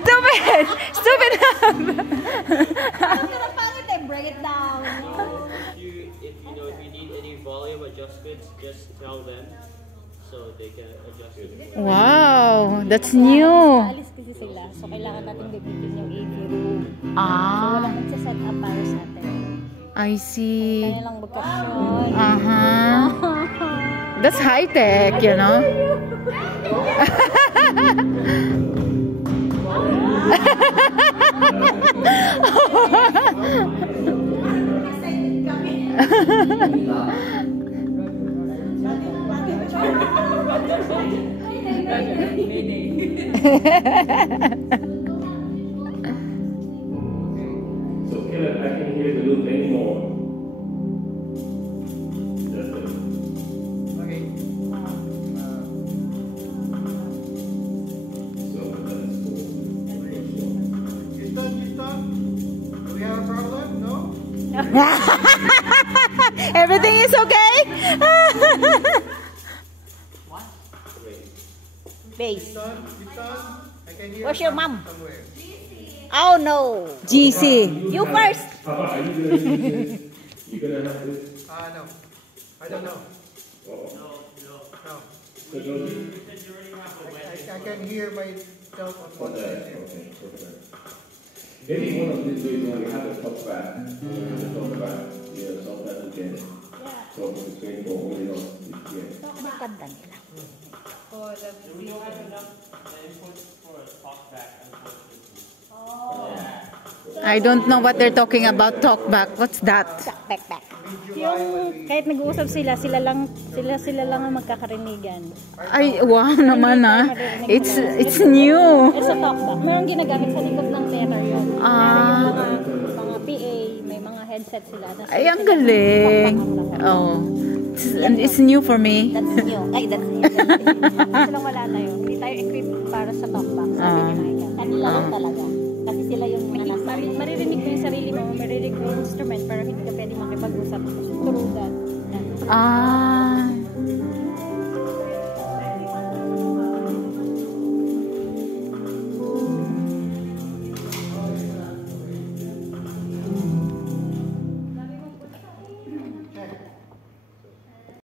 Stupid! Stupid! Break it down. If you need any volume adjustments, just tell them so they can adjust it. Wow, that's new. Alis kasi sila, so kailangan natin gamitin yung AV room. So Ah, walang magsa-set up para sa atin. I see. Kaya lang mag-caption. That's high tech, you know. So Caleb, I can hear the loop anymore. Okay. So that's cool. Houston, do we have a problem? No? Everything is okay? Base. Houston, I can hear Where's your mom? somewhere. Oh no. GC. You first. Papa, are you gonna use this? You gonna have this? No. I don't know. Oh. No. So don't you? I can hear myself on one Okay, side. okay, perfect. Maybe one of these days when we have a talk back, sometimes we can talk between both, you know, yeah. Maganda nila. We don't have enough input for a talkback, unfortunately. I don't know what they're talking about. Talk back. What's that? Back. Yung kahit nag-uusap sila, sila lang ang magkakarinigan. Ay, wow naman ah. It's new. It's a talkback. Mayroong ginagamit sa likod ng tenor yun. Ah. Yung mga PA, may mga headset sila. Ay, ang galing. Oh. It's new for me. That's new. That's new. Kasi lang wala tayo. Hindi tayo equipped para sa talkback. Sabi ni Michael. Kanila lang talaga. Kasi sila yung mga nasa. Maririnig mo yung sarili mo, maririnig mo yung instrument, pero hindi ka pwede makipag-usap through that. Ah.